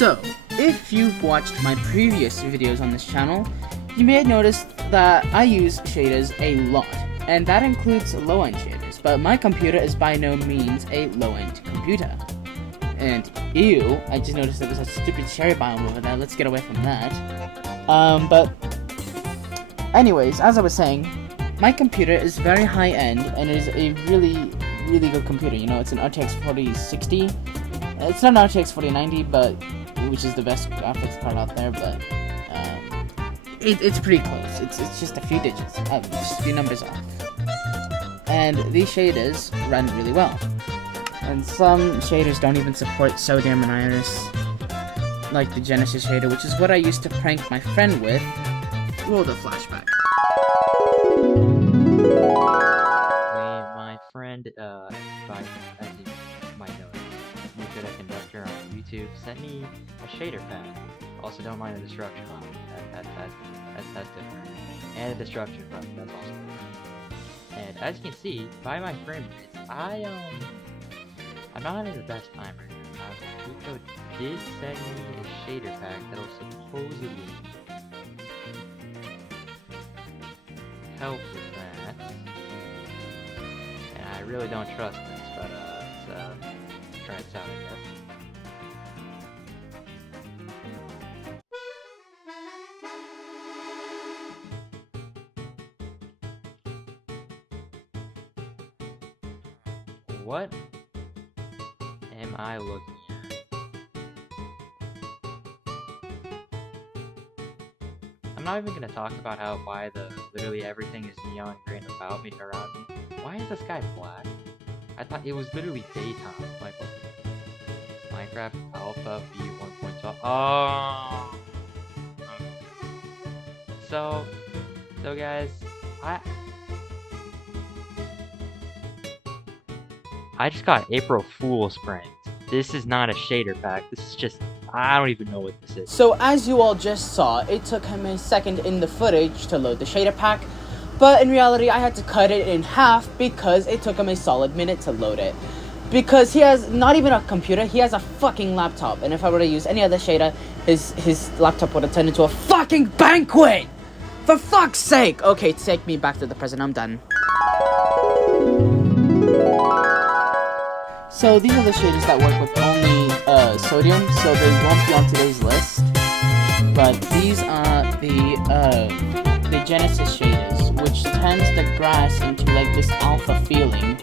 So, if you've watched my previous videos on this channel, you may have noticed that I use shaders a lot, and that includes low-end shaders, but my computer is by no means a low-end computer. And ew, I just noticed that there's a stupid cherry biome over there. Let's get away from that. But anyways, as I was saying, my computer is very high-end and it is a really good computer. You know, it's an RTX 4060. It's not an RTX 4090, but which is the best graphics card out there, but it's pretty close. It's just a few digits, just a few numbers off. And these shaders run really well. And some shaders don't even support sodium and iris, like the Genesis shader, which is what I used to prank my friend with. Roll the flashback. My friend, as you might know, Nuclear Conductor on YouTube sent me a shader pack. Also, don't mind the destruction button. That's different. And the destruction button, that's also different. And as you can see, by my frame rates, I'm not having the best time right now. Kuko did send me a shader pack that'll supposedly help with that. And I really don't trust this, but let's try this out, I guess. What am I looking at? I'm not even gonna talk about why literally everything is neon green about me, around me. Why is the sky black? I thought it was literally daytime. Like what? Minecraft Alpha V1.12. Oh. So guys, I just got April Fool's pranked. This is not a shader pack. This is just, I don't even know what this is. So as you all just saw, it took him a second in the footage to load the shader pack, but in reality I had to cut it in half because it took him a solid minute to load it. Because he has not even a computer, he has a fucking laptop, and if I were to use any other shader, his laptop would have turned into a fucking banquet! For fuck's sake! Okay, take me back to the present, I'm done. So these are the shaders that work with only sodium, so they won't be on today's list. But these are the Genesis shaders, which turns the grass into like this alpha feeling.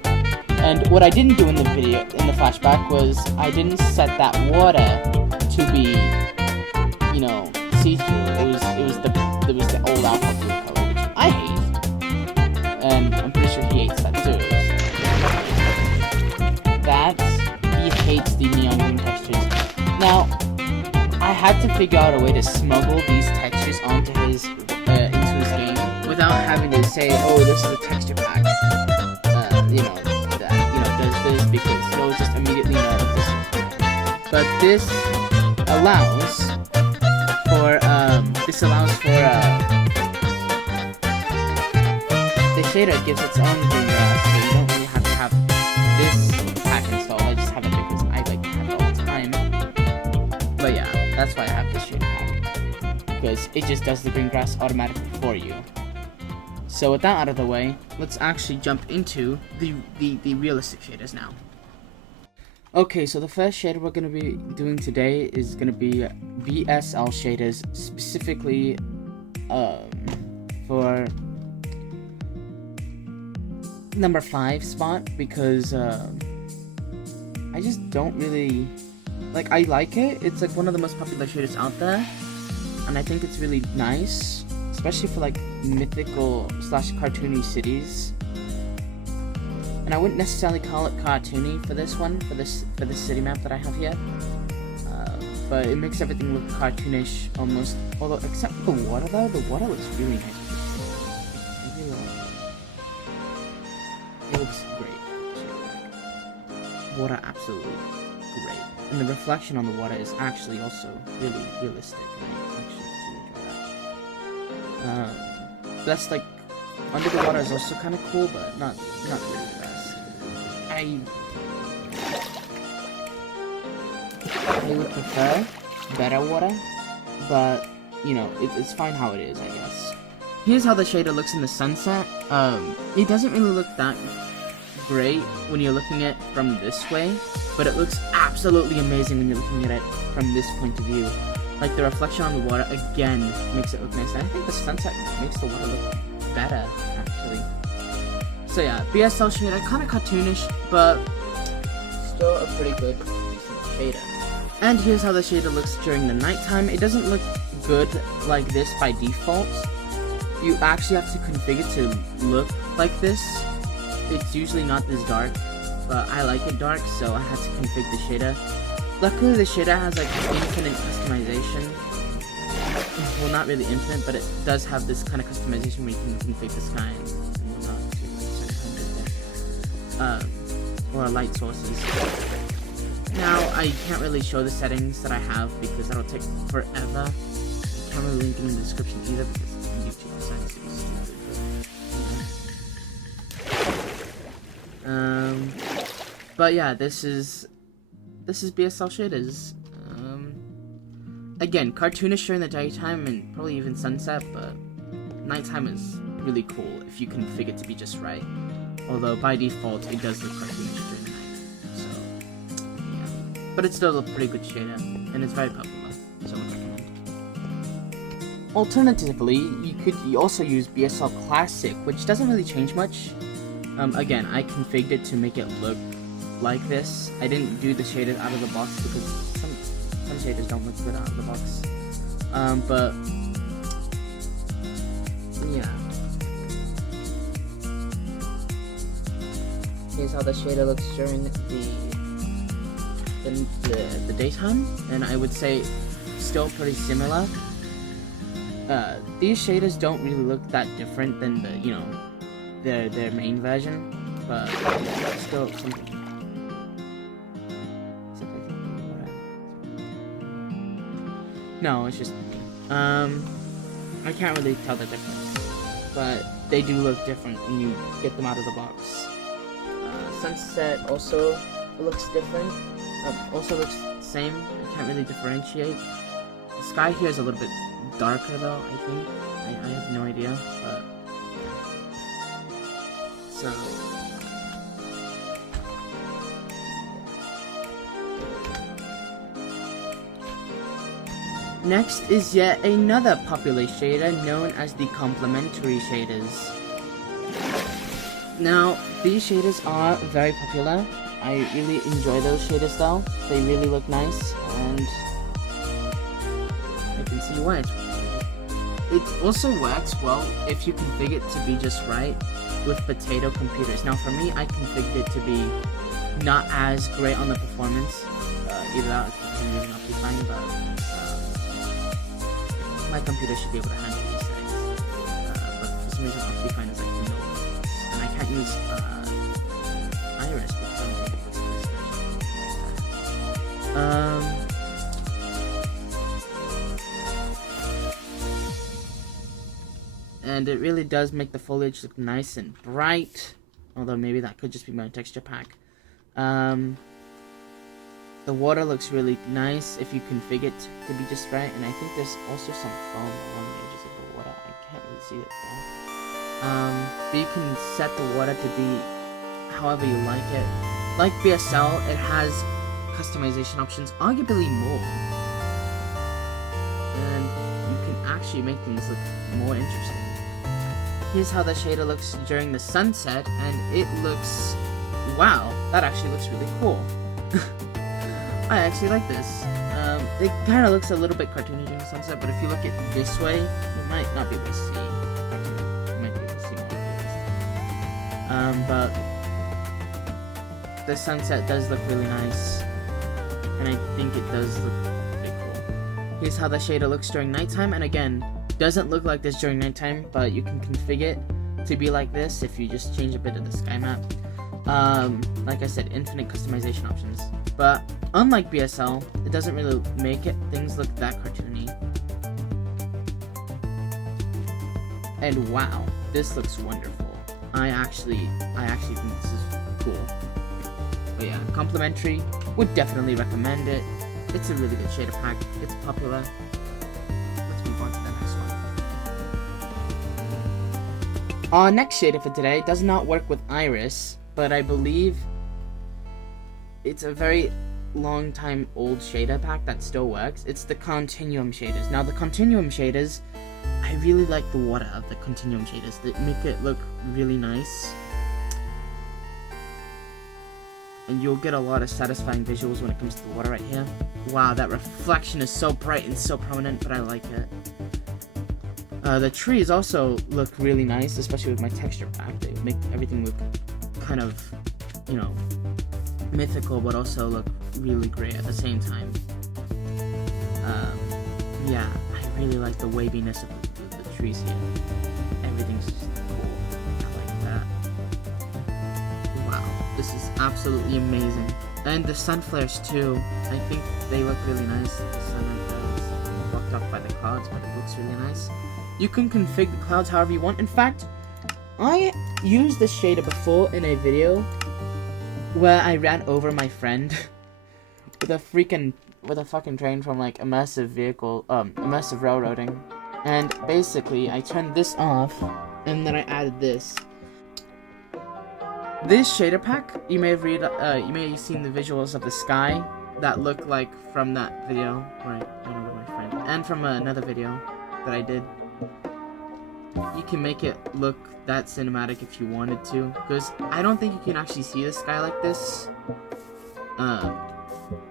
And what I didn't do in the video, in the flashback, was I didn't set that water to be, you know, see-through. It was the old alpha blue color, which I hate, and I'm pretty sure he hates that too. He hates the neon green textures. Now, I had to figure out a way to smuggle these textures onto his game without having to say, "Oh, this is a texture pack." Does this, because he'll just immediately know this is. But this allows for the shader gives its own green grass, so you don't really have to have this pack installed. I just have it because I like to have it all the time. But yeah, that's why I have this shader pack, because it just does the green grass automatically for you. So with that out of the way, let's actually jump into the realistic shaders now. Okay, so the first shader we're going to be doing today is going to be VSL shaders, specifically for number 5 spot, because I just don't really like. I like it. It's like one of the most popular shaders out there, and I think it's really nice, especially for like mythical / cartoony cities. And I wouldn't necessarily call it cartoony for this one, for this city map that I have here, but it makes everything look cartoonish almost. Although except for the water, though, the water looks really nice. It looks great. Water, absolutely great. And the reflection on the water is actually also really realistic. I actually do enjoy that. That's like, under the water is also kind of cool, but not really the best. I would prefer better water, but you know, it's fine how it is, I guess. Here's how the shader looks in the sunset. It doesn't really look that great when you're looking at it from this way, but it looks absolutely amazing when you're looking at it from this point of view. Like, the reflection on the water, again, makes it look nice. And I think the sunset makes the water look better, actually. So yeah, BSL shader, kind of cartoonish, but still a pretty good, decent shader. And here's how the shader looks during the nighttime. It doesn't look good like this by default. You actually have to configure to look like this. It's usually not this dark, but I like it dark, so I had to configure the shader. Luckily, the shader has like infinite customization. Well, not really infinite, but it does have this kind of customization where you can configure the sky and whatnot, or light sources. Now, I can't really show the settings that I have because that'll take forever. I can't really link them in the description either because YouTube decides to be stupid. But yeah, this is BSL shaders. Again, cartoonish during the daytime and probably even sunset, but nighttime is really cool if you configure it to be just right. Although by default, it does look cartoonish during the night. So yeah, but it's still a pretty good shader, and it's very popular, so I would recommend. Alternatively, you could also use BSL Classic, which doesn't really change much. Again, I configured it to make it look like this. I didn't do the shaders out of the box because some shaders don't look good out of the box. But yeah. Here's how the shader looks during the daytime, and I would say still pretty similar. These shaders don't really look that different than their main version, but still something. No, it's just I can't really tell the difference, but they do look different when you get them out of the box. Sunset also looks different. Also looks the same. I can't really differentiate. The sky here is a little bit darker though, I think. I have no idea, but so next is yet another popular shader known as the complementary shaders. Now, these shaders are very popular. I really enjoy those shaders though. They really look nice, and I can see why it's popular. It also works well if you configure it to be just right with potato computers. Now for me, I configured it to be not as great on the performance. Either that or I'm using Optifine, but my computer should be able to handle these settings. But for some reason, Optifine is like no limits. And I can't use Iris because I don't think it's this. And it really does make the foliage look nice and bright. Although maybe that could just be my texture pack. The water looks really nice if you configure it to be just right, and I think there's also some foam along the edges of the water. I can't really see it though. But you can set the water to be however you like it. Like BSL, it has customization options, arguably more. And you can actually make things look more interesting. Here's how the shader looks during the sunset, and it looks... wow, that actually looks really cool. I actually like this. It kind of looks a little bit cartoony during sunset, but if you look at it this way, you might not be able to see. Actually, you might be able to see more. But the sunset does look really nice, and I think it does look pretty cool. Here's how the shader looks during nighttime, and again, doesn't look like this during nighttime, but you can configure it to be like this if you just change a bit of the sky map. Like I said, infinite customization options. But unlike BSL, it doesn't really make things look that cartoony. And wow, this looks wonderful. I actually think this is cool. But yeah, complimentary, would definitely recommend it. it's a really good shader pack. It's popular. Let's move on to the next one. Our next shader for today does not work with Iris, but I believe it's a very long time old shader pack that still works. It's the Continuum shaders. Now the Continuum shaders, I really like the water of the Continuum shaders. They make it look really nice. And you'll get a lot of satisfying visuals when it comes to the water right here. Wow, that reflection is so bright and so prominent, but I like it. The trees also look really nice, especially with my texture pack. They make everything look kind of, you know, mythical, but also look really great at the same time. Yeah, I really like the waviness of the trees here. Everything's just cool. I like that. Wow, this is absolutely amazing. And the sun flares too. I think they look really nice. The sun is blocked off by the clouds, but it looks really nice. You can configure the clouds however you want. In fact, I used this shader before in a video where I ran over my friend with a fucking train from like immersive railroading. And basically I turned this off and then I added this. This shader pack, you may have seen the visuals of the sky that look like from that video where I ran over my friend, and from another video that I did. You can make it look that cinematic if you wanted to, because I don't think you can actually see the sky like this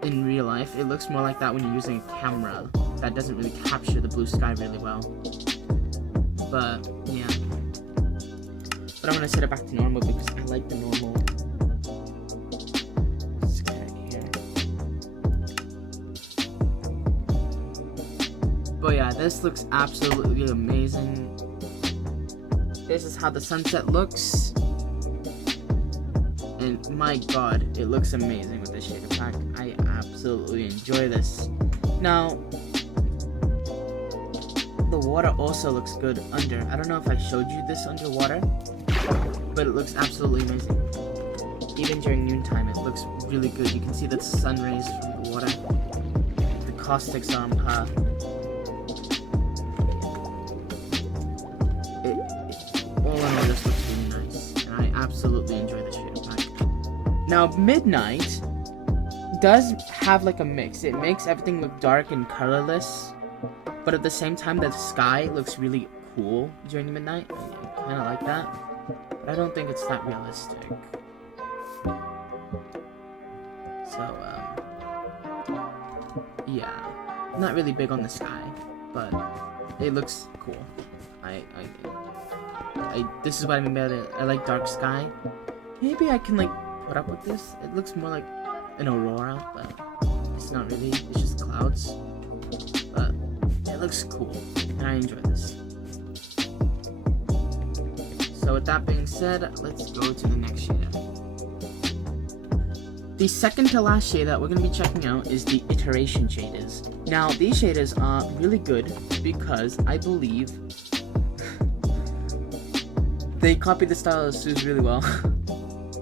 in real life. It looks more like that when you're using a camera that doesn't really capture the blue sky really well. But yeah, but I'm gonna set it back to normal because I like the normal sky here. But yeah, this looks absolutely amazing. This is how the sunset looks. And my god, it looks amazing with this shader pack. I absolutely enjoy this. Now, the water also looks good under. I don't know if I showed you this underwater, but it looks absolutely amazing. Even during noontime, it looks really good. You can see the sun rays from the water. The caustics are on par. All in all, this looks really nice, and I absolutely enjoy the shader pack. Now, Midnight does have like a mix. It makes everything look dark and colorless, but at the same time, the sky looks really cool during midnight. I kind of like that, but I don't think it's that realistic. So, yeah, I'm not really big on the sky, but it looks cool. This is what I mean by it. I like dark sky. Maybe I can like put up with this. It looks more like an aurora, but it's not really. It's just clouds. But it looks cool, and I enjoy this. So with that being said, let's go to the next shader. The second to last shader that we're going to be checking out is the iteration shaders. Now, these shaders are really good because I believe they copy the style of Sue's really well.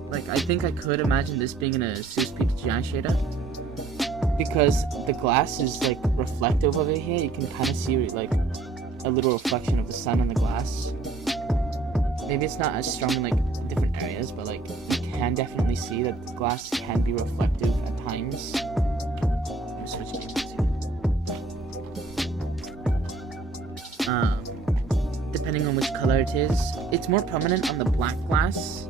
Like, I think I could imagine this being in a Sue's PTGI shader, because the glass is like reflective over here. You can kind of see like a little reflection of the sun on the glass. Maybe it's not as strong in like different areas, but like you can definitely see that the glass can be reflective at times. Let me switch cameras here. Depending on which color it is, it's more prominent on the black glass,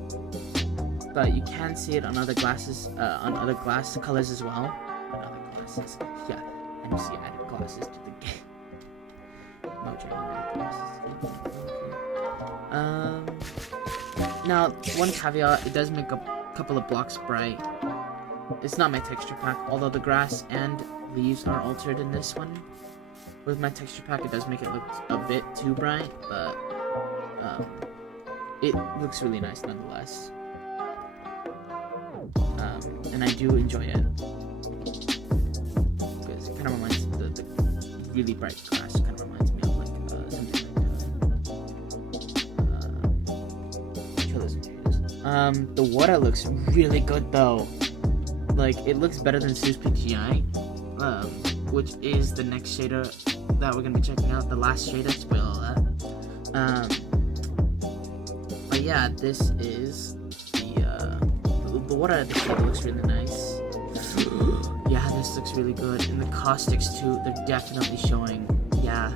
but you can see it on other glasses, on other glass colors as well. On other glasses, yeah. MC added glasses to the game. Mojo added glasses to the game. Now, one caveat: it does make a couple of blocks bright. It's not my texture pack, although the grass and leaves are altered in this one. With my texture pack, it does make it look a bit too bright, but it looks really nice nonetheless. And I do enjoy it. Because it kind of reminds the really bright grass kind of reminds me of like something like the water looks really good though. Like, it looks better than Sue's PTGI. which is the next shader that we're gonna be checking out. The last shader, spoiler alert. But yeah, this is the water at the shader looks really nice. Yeah, this looks really good. And the caustics too, they're definitely showing. Yeah.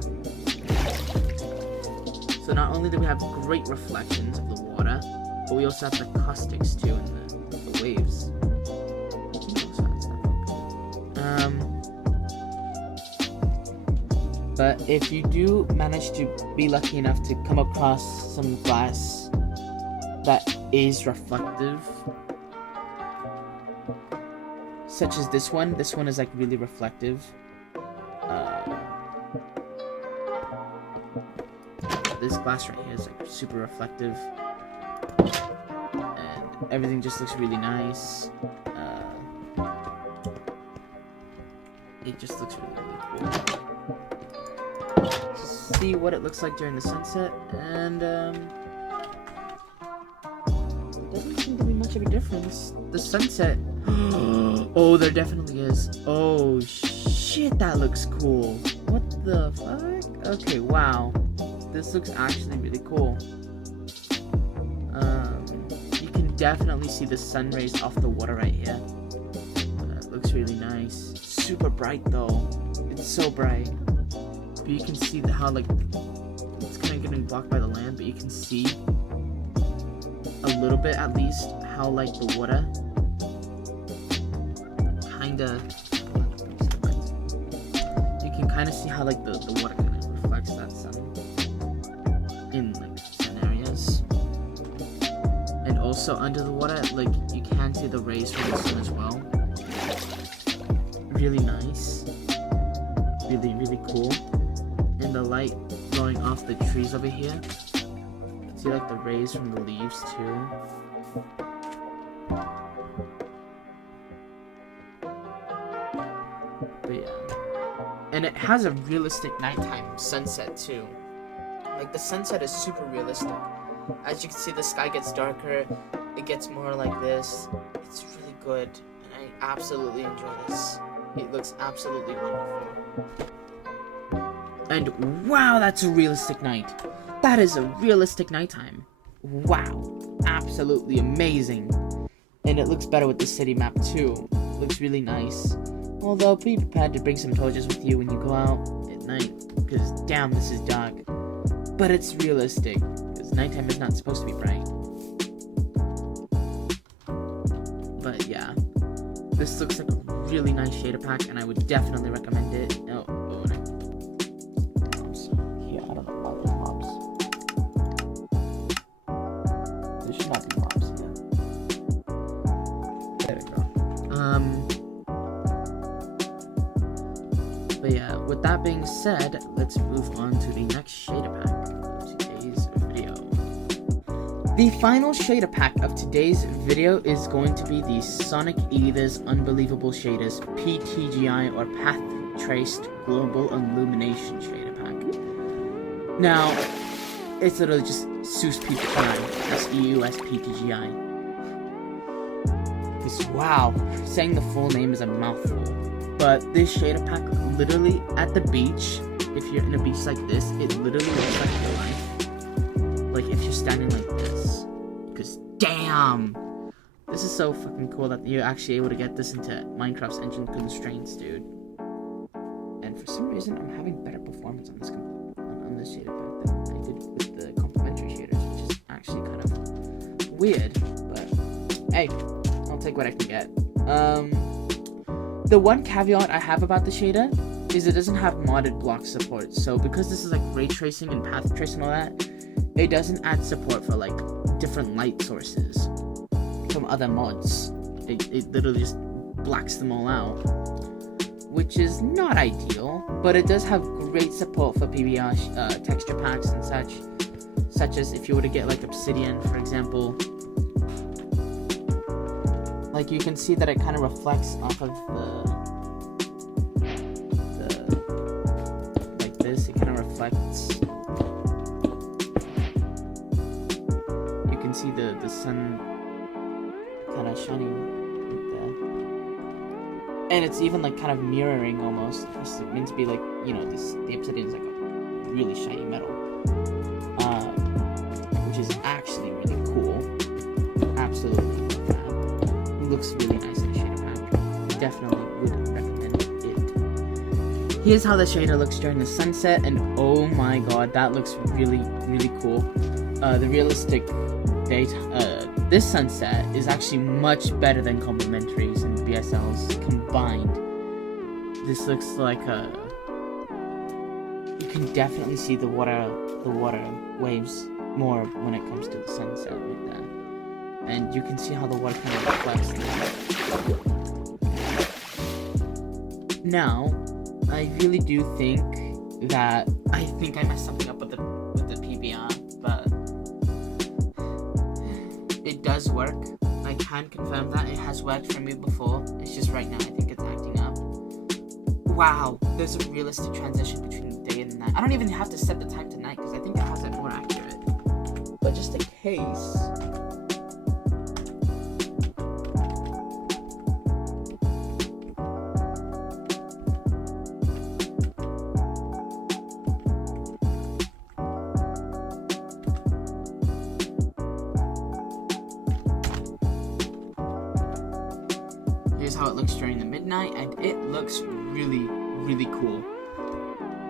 So not only do we have great reflections of the water, but we also have the caustics too in the waves. But if you do manage to be lucky enough to come across some glass that is reflective, such as this one is like really reflective. This glass right here is like super reflective, and everything just looks really nice. It just looks really cool. See what it looks like during the sunset, and it doesn't seem to be much of a difference. The sunset, oh, there definitely is. Oh shit, that looks cool. What the fuck? Okay, wow, this looks actually really cool. You can definitely see the sun rays off the water right here. That looks really nice. Super bright though. It's so bright. But you can see how like it's kind of getting blocked by the land, but you can see a little bit at least how like the water you can kind of see how like the water kind of reflects that sun in like sun areas, and also under the water like you can see the rays from the sun as well. Really nice, really cool. And the light going off the trees over here. See like the rays from the leaves too. But yeah. And it has a realistic nighttime sunset too. Like the sunset is super realistic. As you can see, the sky gets darker, it gets more like this. It's really good, and I absolutely enjoy this. It looks absolutely wonderful. And wow, that's a realistic night. That is a realistic nighttime. Wow, absolutely amazing. And it looks better with the city map too. It looks really nice. Although be prepared to bring some torches with you when you go out at night, because damn, this is dark. But it's realistic, because nighttime is not supposed to be bright. But yeah, this looks like a really nice shader pack, and I would definitely recommend it. Yeah, I don't know why there's mobs. There should not be mobs here. There we go. But yeah, with that being said, let's move on to the next shader pack of today's video. The final shader pack of today's video is going to be the Sonic Eaters Unbelievable Shaders PTGI or Path Traced Global Illumination shader pack. Now, it's literally just SEUS PTGI, SEUS PTGI. Because wow, saying the full name is a mouthful. But this shader pack, literally at the beach, if you're in a beach like this, it literally looks like real life. Like if you're standing like this. Because damn! This is so fucking cool that you're actually able to get this into Minecraft's engine constraints, dude. And for some reason, I'm having better performance on this shader pack than I did with the complementary shaders, which is actually kind of weird. But hey, I'll take what I can get. The one caveat I have about the shader is it doesn't have modded block support. So because this is like ray tracing and path tracing and all that, it doesn't add support for like different light sources from other mods. It literally just blacks them all out, which is not ideal, but it does have great support for PBR texture packs and such as if you were to get like Obsidian, for example. Like you can see that it kind of reflects off of the like this. It kind of reflects. You can see the sun kind of shining right there. And it's even like kind of mirroring almost. It's meant to be like, you know, the obsidian is like a really shiny metal, which is actually really cool. Absolutely love that. It looks really nice in the shader pack. Definitely would recommend it. Here's how the shader looks during the sunset, and oh my god, that looks really, really cool. The realistic this sunset is actually much better than complementaries and BSLs combined. This looks like you can definitely see the water waves more when it comes to the sunset like that. And you can see how the water kind of reflects that. Now, I really do think that I messed something up with the PBR, but it does work. I can confirm that it has worked for me before. It's just right now I think it's acting up. Wow, there's a realistic transition between the day and the night. I don't even have to set the time to night because I think it has it more accurate. But just in case. Here's how it looks during the midnight, and it looks really, really cool.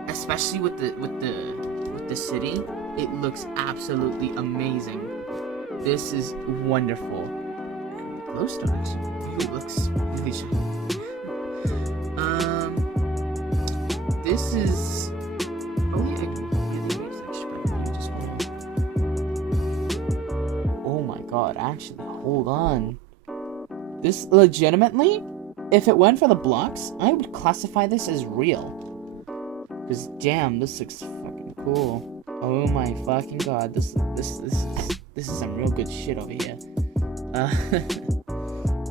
Especially with the city, it looks absolutely amazing. This is wonderful. And the glow stars really looks really shiny. This is probably a really nice experiment. Just oh my god! Actually, hold on. This legitimately, if it went for the blocks, I would classify this as real. Cause damn, this looks fucking cool. Oh my fucking god, this is some real good shit over here.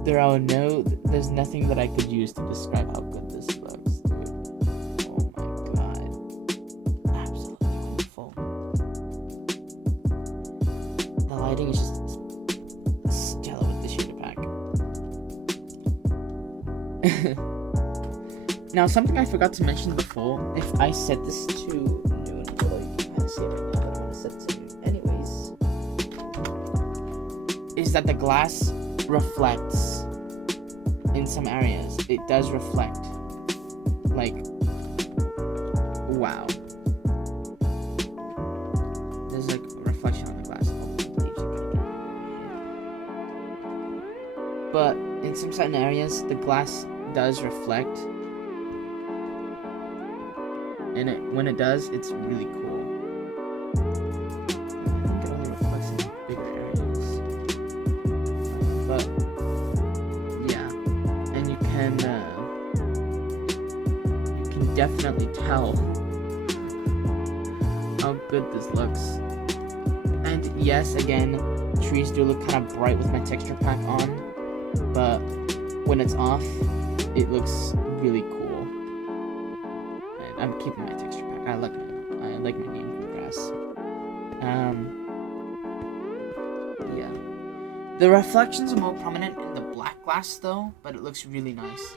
There's nothing that I could use to describe how good this looks, dude. Oh my god, absolutely wonderful. The lighting is just stellar with the shader pack. Now, something I forgot to mention before, if I set this to noon, although you can kind of see it right now, but I'm going to set it to noon anyways, is that the glass reflects in some areas. It does reflect. Like, wow. There's like a reflection on the glass. But in some certain areas, the glass does reflect. And when it does, it's really cool. I think it only reflects in bigger areas. But yeah, and you can definitely tell how good this looks. And yes, again, trees do look kind of bright with my texture pack on, but when it's off, it looks really cool. I'm keeping my texture pack. I like my name grass. Yeah. The reflections are more prominent in the black glass though, but it looks really nice.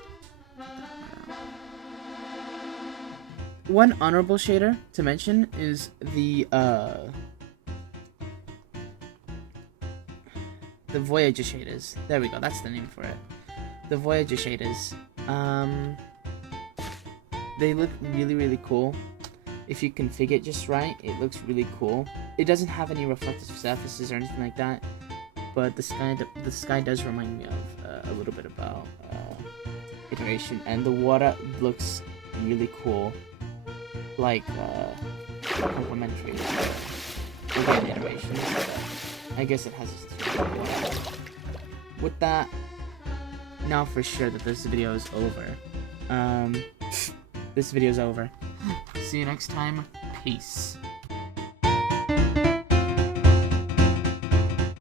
One honorable shader to mention is the Voyager shaders. There we go. That's the name for it. The Voyager shaders. They look really, really cool. If you configure it just right, it looks really cool. It doesn't have any reflective surfaces or anything like that, but the sky does remind me of a little bit about iteration, and the water looks really cool, like complementary. Again, iteration. I guess it has its with that. Now for sure that this video is over. This video's over. See you next time. Peace.